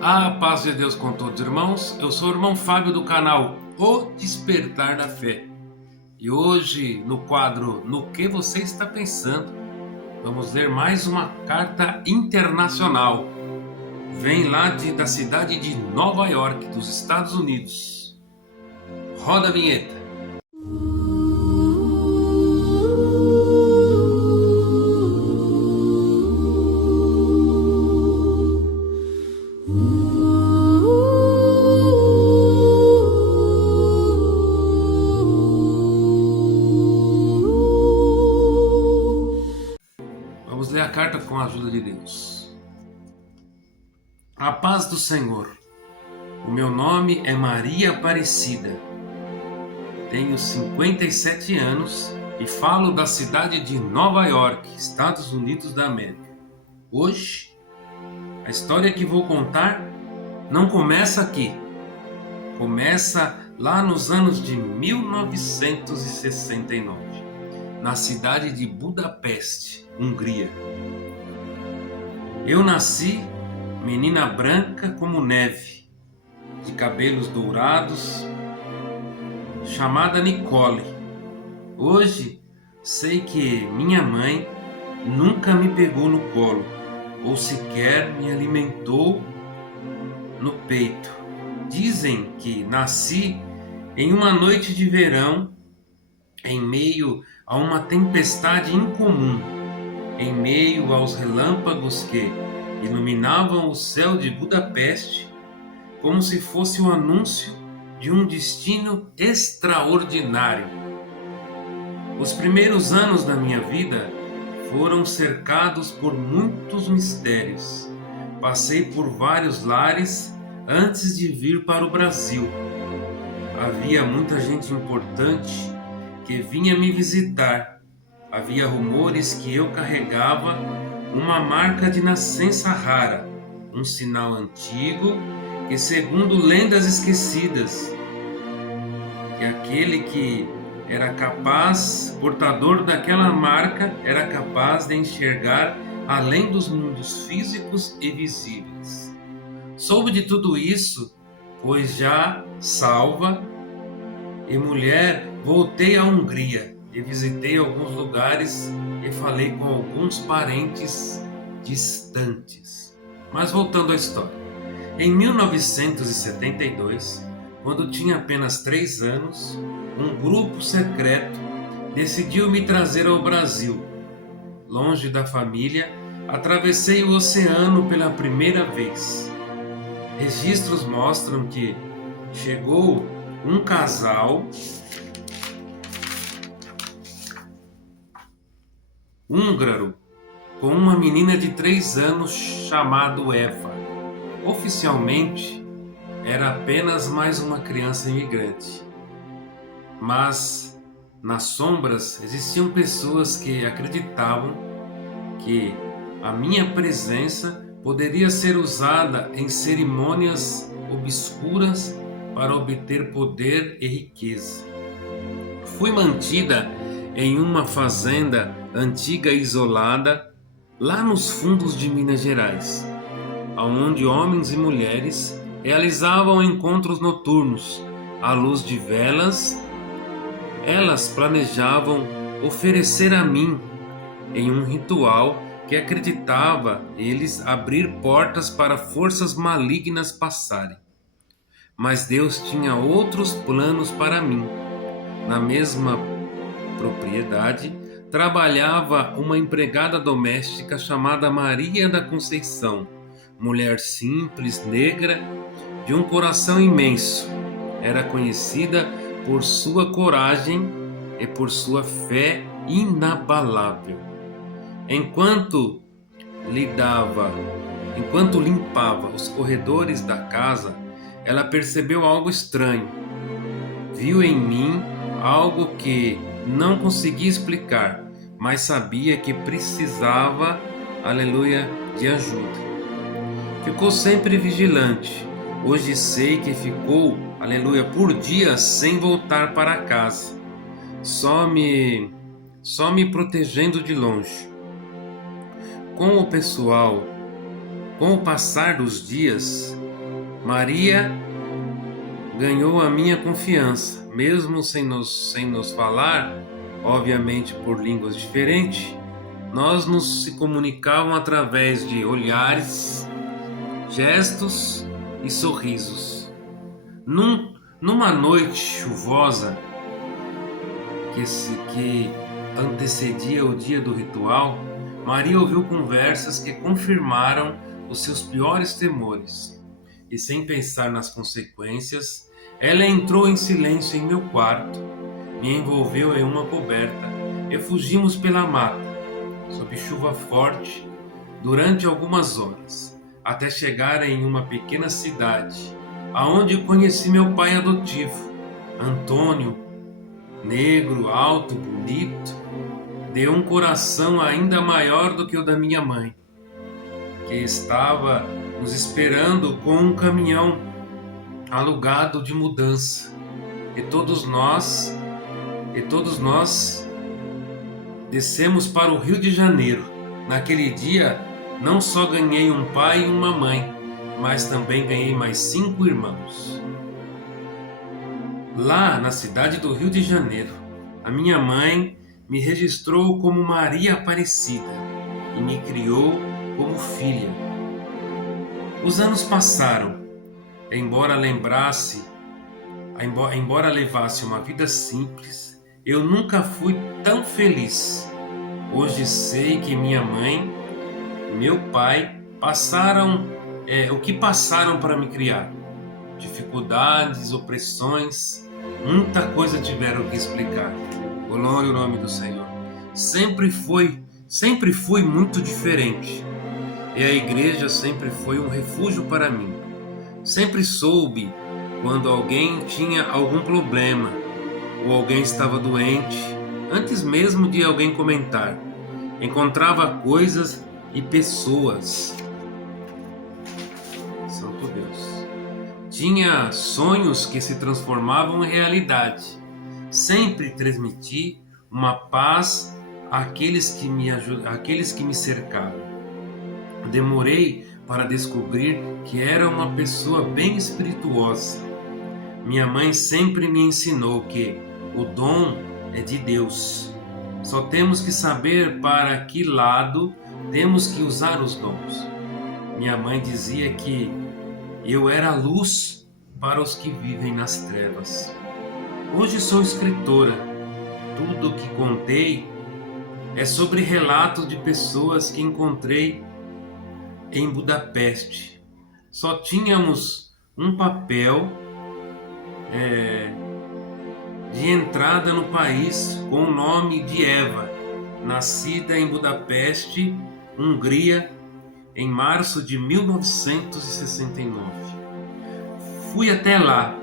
A paz de Deus com todos, irmãos. Eu sou o irmão Fábio do canal O Despertar da Fé. E hoje, no quadro No que você está pensando, vamos ler mais uma carta internacional. Vem lá da cidade de Nova York, dos Estados Unidos. Roda a vinheta. Vamos ler a carta com a ajuda de Deus. A paz do Senhor. O meu nome é Maria Aparecida. Tenho 57 anos e falo da cidade de Nova York, Estados Unidos da América. Hoje, a história que vou contar não começa aqui. Começa lá nos anos de 1969, na cidade de Budapeste, Hungria. Eu nasci menina branca como neve, de cabelos dourados, chamada Nicole. Hoje sei que minha mãe nunca me pegou no colo, ou sequer me alimentou no peito. Dizem que nasci em uma noite de verão, em meio a uma tempestade incomum, em meio aos relâmpagos que iluminavam o céu de Budapeste, como se fosse o anúncio de um destino extraordinário. Os primeiros anos da minha vida foram cercados por muitos mistérios. Passei por vários lares antes de vir para o Brasil. Havia muita gente importante que vinha me visitar. Havia rumores que eu carregava uma marca de nascença rara, um sinal antigo que, segundo lendas esquecidas, que aquele que era capaz, portador daquela marca, era capaz de enxergar além dos mundos físicos e visíveis. Soube de tudo isso, pois já salva e mulher, voltei à Hungria e visitei alguns lugares e falei com alguns parentes distantes. Mas voltando à história. Em 1972, quando tinha apenas 3 anos, um grupo secreto decidiu me trazer ao Brasil. Longe da família, atravessei o oceano pela primeira vez. Registros mostram que chegou um casal húngaro com uma menina de 3 anos chamada Eva. Oficialmente, era apenas mais uma criança imigrante. Mas, nas sombras, existiam pessoas que acreditavam que a minha presença poderia ser usada em cerimônias obscuras para obter poder e riqueza. Fui mantida em uma fazenda antiga e isolada, lá nos fundos de Minas Gerais, onde homens e mulheres realizavam encontros noturnos à luz de velas. Elas planejavam oferecer a mim, em um ritual que acreditava eles abrir portas para forças malignas passarem. Mas Deus tinha outros planos para mim. Na mesma propriedade, trabalhava uma empregada doméstica chamada Maria da Conceição, mulher simples, negra, de um coração imenso. Era conhecida por sua coragem e por sua fé inabalável. Enquanto limpava os corredores da casa, ela percebeu algo estranho. Viu em mim algo que não conseguia explicar, mas sabia que precisava, aleluia, de ajuda. Ficou sempre vigilante. Hoje sei que ficou, aleluia, por dias sem voltar para casa, só me protegendo de longe. Com o passar dos dias, Maria ganhou a minha confiança, mesmo sem nos falar, obviamente por línguas diferentes. Nós nos se comunicavam através de olhares, gestos e sorrisos. Numa noite chuvosa que antecedia o dia do ritual, Maria ouviu conversas que confirmaram os seus piores temores. E sem pensar nas consequências, ela entrou em silêncio em meu quarto, me envolveu em uma coberta e fugimos pela mata, sob chuva forte, durante algumas horas, até chegar em uma pequena cidade, aonde conheci meu pai adotivo, Antônio, negro, alto, bonito, de um coração ainda maior do que o da minha mãe, que estava nos esperando com um caminhão alugado de mudança. E todos nós descemos para o Rio de Janeiro. Naquele dia, não só ganhei um pai e uma mãe, mas também ganhei mais 5 irmãos. Lá na cidade do Rio de Janeiro, a minha mãe me registrou como Maria Aparecida e me criou como filha. Os anos passaram, embora levasse uma vida simples, eu nunca fui tão feliz. Hoje sei que minha mãe e meu pai passaram o que passaram para me criar. Dificuldades, opressões, muita coisa tiveram que explicar. Glória ao nome do Senhor. Sempre fui muito diferente. E a igreja sempre foi um refúgio para mim. Sempre soube quando alguém tinha algum problema ou alguém estava doente, antes mesmo de alguém comentar. Encontrava coisas e pessoas. Santo Deus. Tinha sonhos que se transformavam em realidade. Sempre transmiti uma paz àqueles que me cercavam. Demorei para descobrir que era uma pessoa bem espirituosa. Minha mãe sempre me ensinou que o dom é de Deus. Só temos que saber para que lado temos que usar os dons. Minha mãe dizia que eu era luz para os que vivem nas trevas. Hoje sou escritora. Tudo o que contei é sobre relatos de pessoas que encontrei em Budapeste. Só tínhamos um papel de entrada no país com o nome de Eva, nascida em Budapeste, Hungria, em março de 1969. Fui até lá,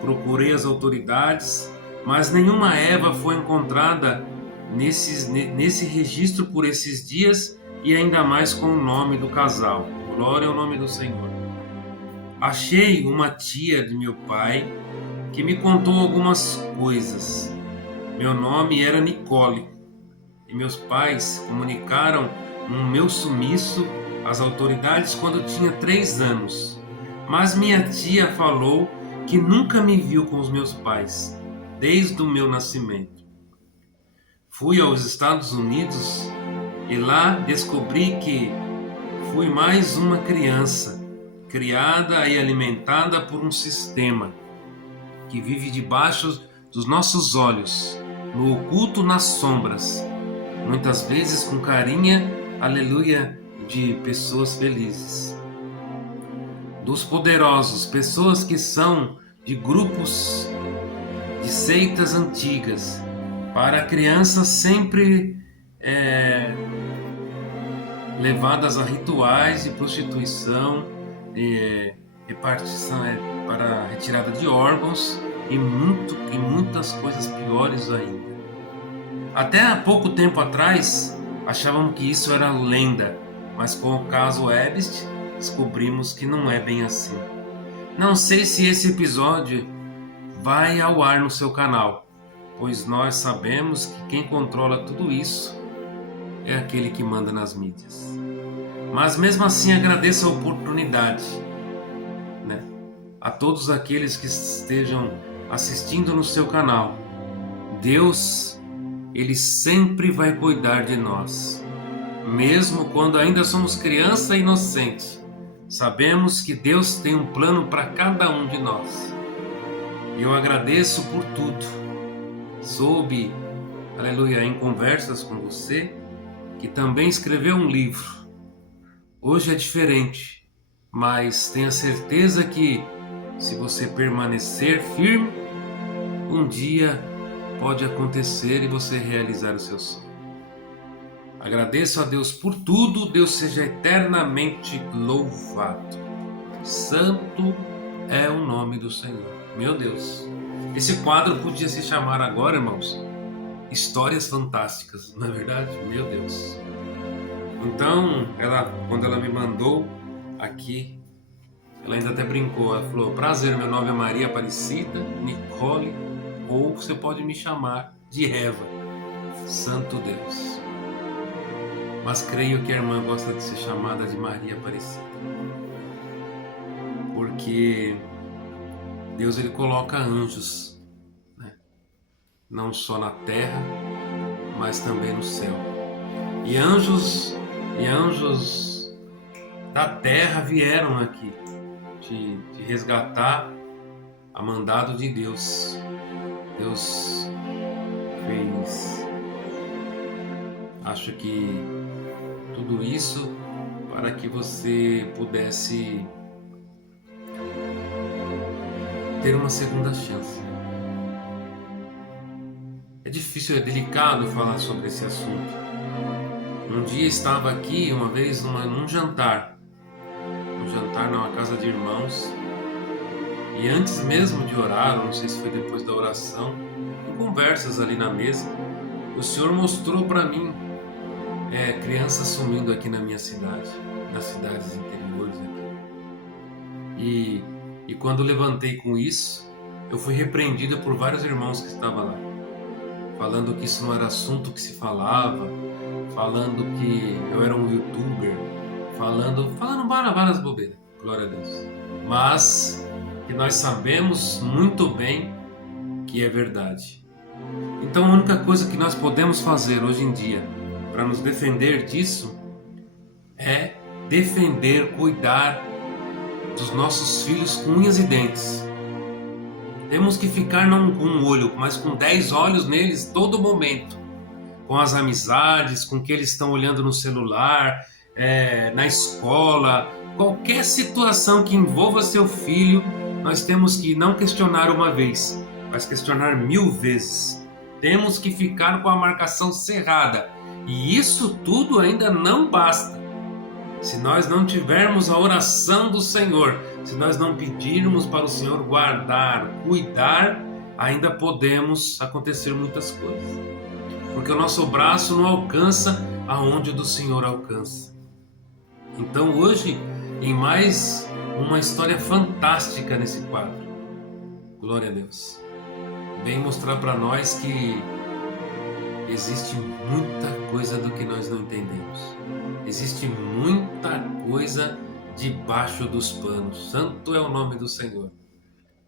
procurei as autoridades, mas nenhuma Eva foi encontrada nesse registro por esses dias e ainda mais com o nome do casal. Glória ao nome do Senhor. Achei uma tia de meu pai que me contou algumas coisas. Meu nome era Nicole e meus pais comunicaram um meu sumiço às autoridades quando tinha 3 anos. Mas minha tia falou que nunca me viu com os meus pais, desde o meu nascimento. Fui aos Estados Unidos e lá descobri que fui mais uma criança, criada e alimentada por um sistema que vive debaixo dos nossos olhos, no oculto, nas sombras, muitas vezes com carinha, aleluia, de pessoas felizes. Dos poderosos, pessoas que são de grupos, de seitas antigas, para crianças sempre levadas a rituais de prostituição, repartição para retirada de órgãos e muitas coisas piores ainda. Até há pouco tempo atrás achavam que isso era lenda, mas com o caso Ebst descobrimos que não é bem assim. Não sei se esse episódio vai ao ar no seu canal, pois nós sabemos que quem controla tudo isso é aquele que manda nas mídias. Mas mesmo assim agradeço a oportunidade, a todos aqueles que estejam assistindo no seu canal. Deus, Ele sempre vai cuidar de nós. Mesmo quando ainda somos criança inocente, sabemos que Deus tem um plano para cada um de nós. E eu agradeço por tudo. Soube, aleluia, em conversas com você, que também escreveu um livro. Hoje é diferente, mas tenha certeza que, se você permanecer firme, um dia pode acontecer e você realizar o seu sonho. Agradeço a Deus por tudo, Deus seja eternamente louvado. Santo é o nome do Senhor. Meu Deus, esse quadro podia se chamar agora, irmãos, Histórias Fantásticas, não é verdade? Meu Deus. Então, quando ela me mandou aqui, ela ainda até brincou, ela falou: prazer, meu nome é Maria Aparecida Nicole, ou você pode me chamar de Eva. Santo Deus. Mas creio que a irmã gosta de ser chamada de Maria Aparecida, porque Deus, Ele coloca anjos, né? Não só na terra, mas também no céu. E anjos da terra vieram aqui te resgatar a mandado de Deus. Deus fez, acho que tudo isso para que você pudesse ter uma segunda chance. É difícil, é delicado falar sobre esse assunto. Um dia estava aqui, uma vez, num jantar numa casa de irmãos, e antes mesmo de orar, não sei se foi depois da oração, em conversas ali na mesa, o Senhor mostrou para mim crianças sumindo aqui na minha cidade, nas cidades interiores aqui. E quando levantei com isso, eu fui repreendido por vários irmãos que estavam lá, falando que isso não era assunto que se falava, falando que eu era um youtuber, falando várias bobeiras, glória a Deus. Mas que nós sabemos muito bem que é verdade. Então a única coisa que nós podemos fazer hoje em dia para nos defender disso é defender, cuidar dos nossos filhos com unhas e dentes. Temos que ficar não com um olho, mas com 10 olhos neles todo momento. Com as amizades, com o que eles estão olhando no celular, na escola, qualquer situação que envolva seu filho, nós temos que não questionar uma vez, mas questionar 1000 vezes. Temos que ficar com a marcação cerrada. E isso tudo ainda não basta. Se nós não tivermos a oração do Senhor, se nós não pedirmos para o Senhor guardar, cuidar, ainda podemos acontecer muitas coisas. Porque o nosso braço não alcança aonde o do Senhor alcança. Então hoje, em mais uma história fantástica nesse quadro, glória a Deus, vem mostrar para nós que existe muita coisa do que nós não entendemos. Existe muita coisa debaixo dos panos. Santo é o nome do Senhor.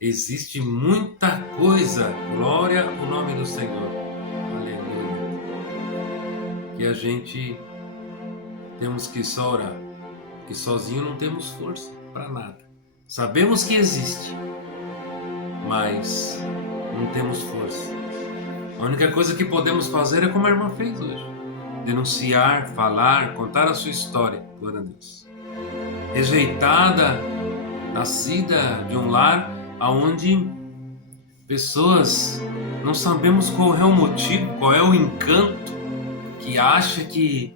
Existe muita coisa. Glória ao nome do Senhor. Aleluia. Que a gente temos que só orar. Que sozinho não temos força para nada. Sabemos que existe, mas não temos força. A única coisa que podemos fazer é como a irmã fez hoje: denunciar, falar, contar a sua história. Glória a Deus. Rejeitada, nascida de um lar onde pessoas não sabemos qual é o motivo, qual é o encanto, que acha que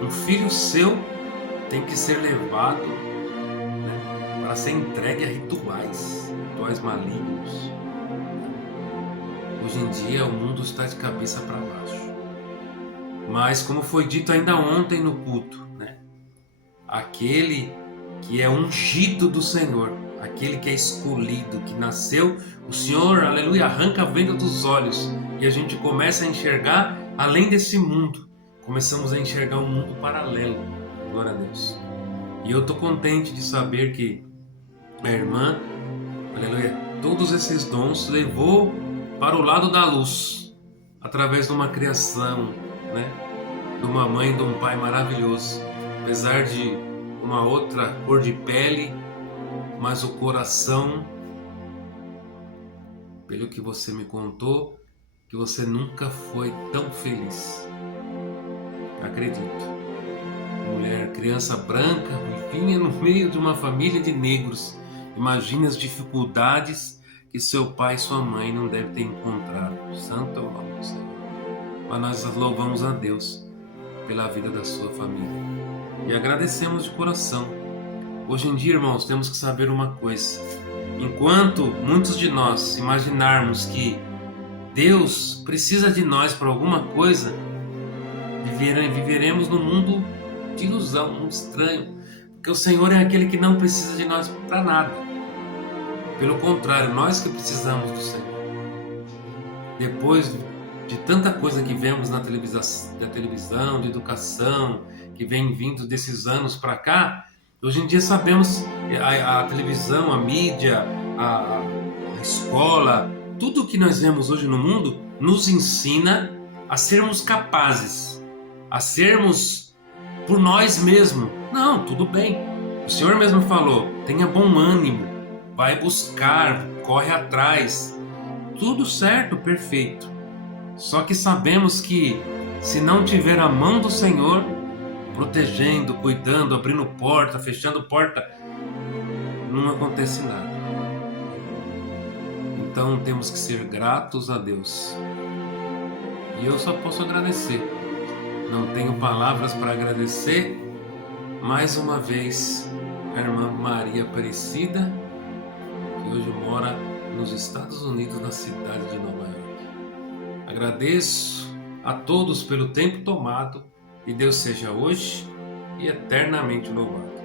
um filho seu tem que ser levado, né, para ser entregue a rituais malignos. Hoje em dia o mundo está de cabeça para baixo. Mas como foi dito ainda ontem no culto, né? Aquele que é ungido do Senhor, aquele que é escolhido, que nasceu, o Senhor, aleluia, arranca a venda dos olhos e a gente começa a enxergar além desse mundo. Começamos a enxergar um mundo paralelo, glória a Deus. E eu estou contente de saber que a irmã, aleluia, todos esses dons levou para o lado da luz, através de uma criação, né? De uma mãe e de um pai maravilhoso. Apesar de uma outra cor de pele, mas o coração, pelo que você me contou, que você nunca foi tão feliz. Acredito. Mulher, criança branca, vinha no meio de uma família de negros. Imagine as dificuldades que seu pai e sua mãe não devem ter encontrado. Santo é o nome do Senhor. Mas nós louvamos a Deus pela vida da sua família e agradecemos de coração. Hoje em dia, irmãos, temos que saber uma coisa: enquanto muitos de nós imaginarmos que Deus precisa de nós para alguma coisa, viveremos num mundo de ilusão, um mundo estranho, porque o Senhor é aquele que não precisa de nós para nada. Pelo contrário, nós que precisamos do Senhor. Depois de tanta coisa que vemos na televisão, de educação, que vem vindo desses anos para cá, hoje em dia sabemos a televisão, a mídia, a escola, tudo que nós vemos hoje no mundo nos ensina a sermos capazes, a sermos por nós mesmos. Não, tudo bem. O Senhor mesmo falou, tenha bom ânimo, vai buscar, corre atrás. Tudo certo, perfeito. Só que sabemos que se não tiver a mão do Senhor, protegendo, cuidando, abrindo porta, fechando porta, não acontece nada. Então temos que ser gratos a Deus. E eu só posso agradecer. Não tenho palavras para agradecer. Mais uma vez, a irmã Maria Aparecida, que hoje mora nos Estados Unidos, na cidade de Nova York. Agradeço a todos pelo tempo tomado, e Deus seja hoje e eternamente louvado.